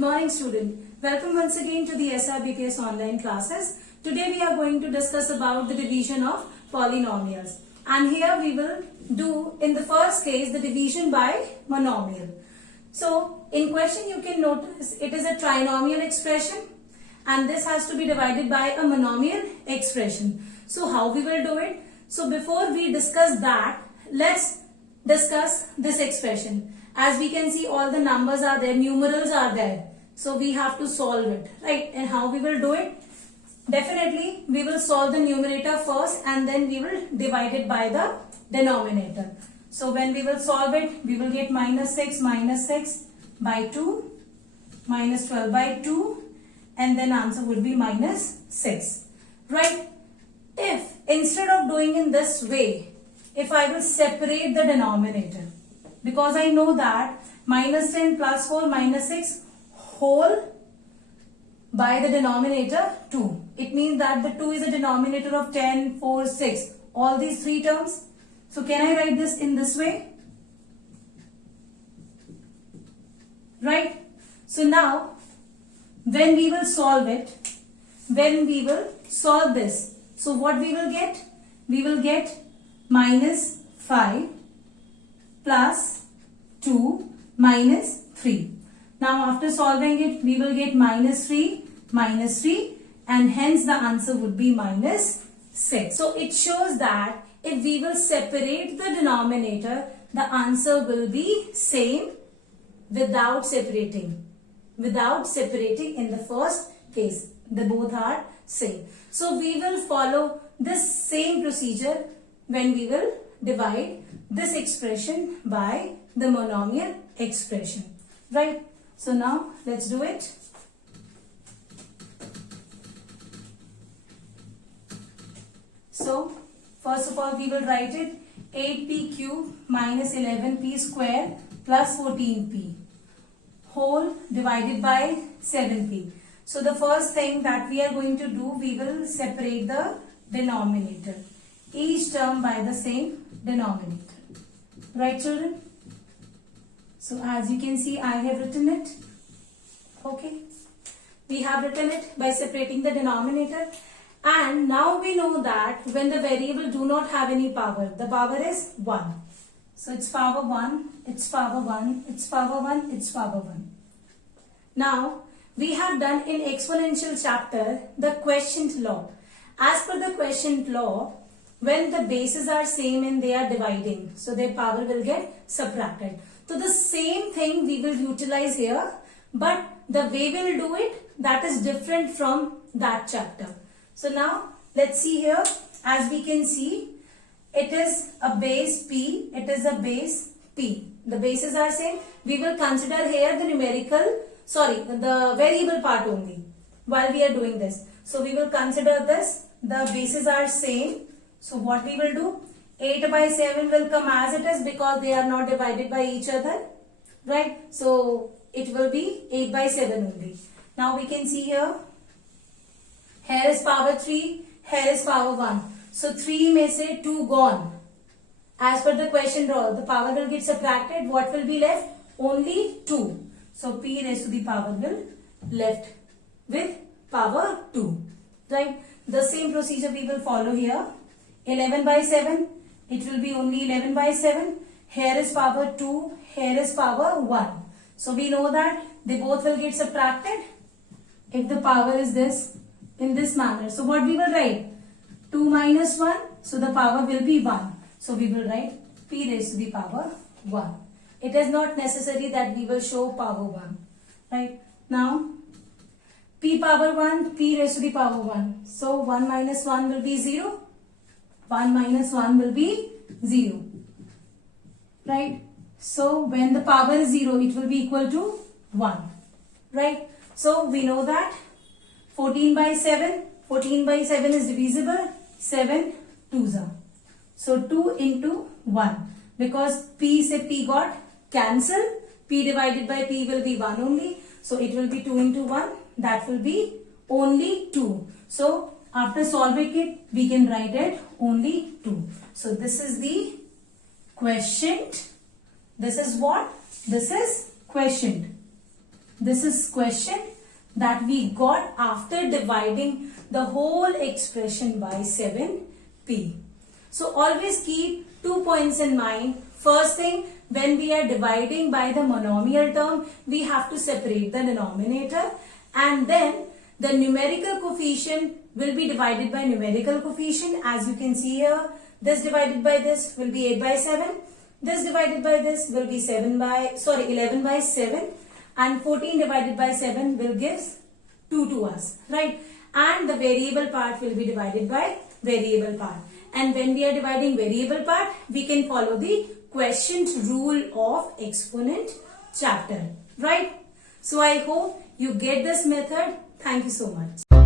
Good morning, student. Welcome once again to the SRBPS online classes. Today we are going to discuss about the division of polynomials. And here we will do, in the first case, the division by monomial. So, in question you can notice it is a trinomial expression and this has to be divided by a monomial expression. So, how we will do it? So, before we discuss that, let's discuss this expression. As we can see, all the numbers are there, numerals are there. So we have to solve it, right? And how we will do it? Definitely, we will solve the numerator first and then we will divide it by the denominator. So when we will solve it, we will get minus 6 by 2, minus 12 by 2, and then answer would be minus 6, right? If instead of doing in this way, if I will separate the denominator, because I know that minus 10 plus 4 minus 6 whole by the denominator 2. It means that the 2 is a denominator of 10, 4, 6. All these three terms. So can I write this in this way? Right? So now when we will solve it, when we will solve this, so what we will get? We will get minus 5 plus 2 minus 3. Now after solving it, we will get minus 3, and hence the answer would be minus 6. So it shows that if we will separate the denominator, the answer will be same without separating. Without separating in the first case, they both are same. So we will follow this same procedure when we will divide this expression by the monomial expression, right? So now let's do it. So first of all we will write it 8p cube minus 11p square plus 14p whole divided by 7p. So the first thing that we are going to do, we will separate the denominator, each term by the same denominator. Right, children? So as you can see, I have written it. Okay. We have written it by separating the denominator. And now we know that when the variable do not have any power, the power is 1. So it's power 1, it's power 1, it's power 1, it's power 1. Now, we have done in exponential chapter the quotient law. As per the quotient law, when the bases are same and they are dividing, so their power will get subtracted. So the same thing we will utilize here, but the way we will do it, that is different from that chapter. So now let's see here. As we can see, it is a base P, it is a base P. The bases are same. We will consider here the the variable part only while we are doing this. So we will consider this. The bases are same. So what we will do? 8 by 7 will come as it is because they are not divided by each other. Right? So it will be 8 by 7 only. Now we can see here. Here is power 3. Here is power 1. So 3 may say 2 gone. As per the question law, the power will get subtracted. What will be left? Only 2. So p raised to the power will left with power 2. Right? The same procedure we will follow here. 11 by 7. It will be only 11 by 7. Here is power 2. Here is power 1. So we know that they both will get subtracted if the power is this, in this manner. So what we will write? 2 minus 1. So the power will be 1. So we will write p raised to the power 1. It is not necessary that we will show power 1. Right? Now, p power 1, p raised to the power 1. So 1 minus 1 will be 0. 1 minus 1 will be 0. Right? So when the power is 0, it will be equal to 1. Right? So we know that 14 by 7 is divisible. 7 2s are. So 2 into 1. Because p say p got cancelled. P divided by p will be 1 only. So it will be 2 into 1. That will be only 2. So after solving it, we can write it only 2. So this is the quotient. This is what? This is quotient. This is question that we got after dividing the whole expression by 7p. So always keep 2 points in mind. First thing, when we are dividing by the monomial term, we have to separate the denominator, and then the numerical coefficient will be divided by numerical coefficient. As you can see here, this divided by this will be 8 by 7. This divided by this will be 11 by 7, and 14 divided by 7 will give 2 to us, right? And the variable part will be divided by variable part. And when we are dividing variable part, we can follow the quotient rule of exponent chapter, right? So I hope you get this method. Thank you so much.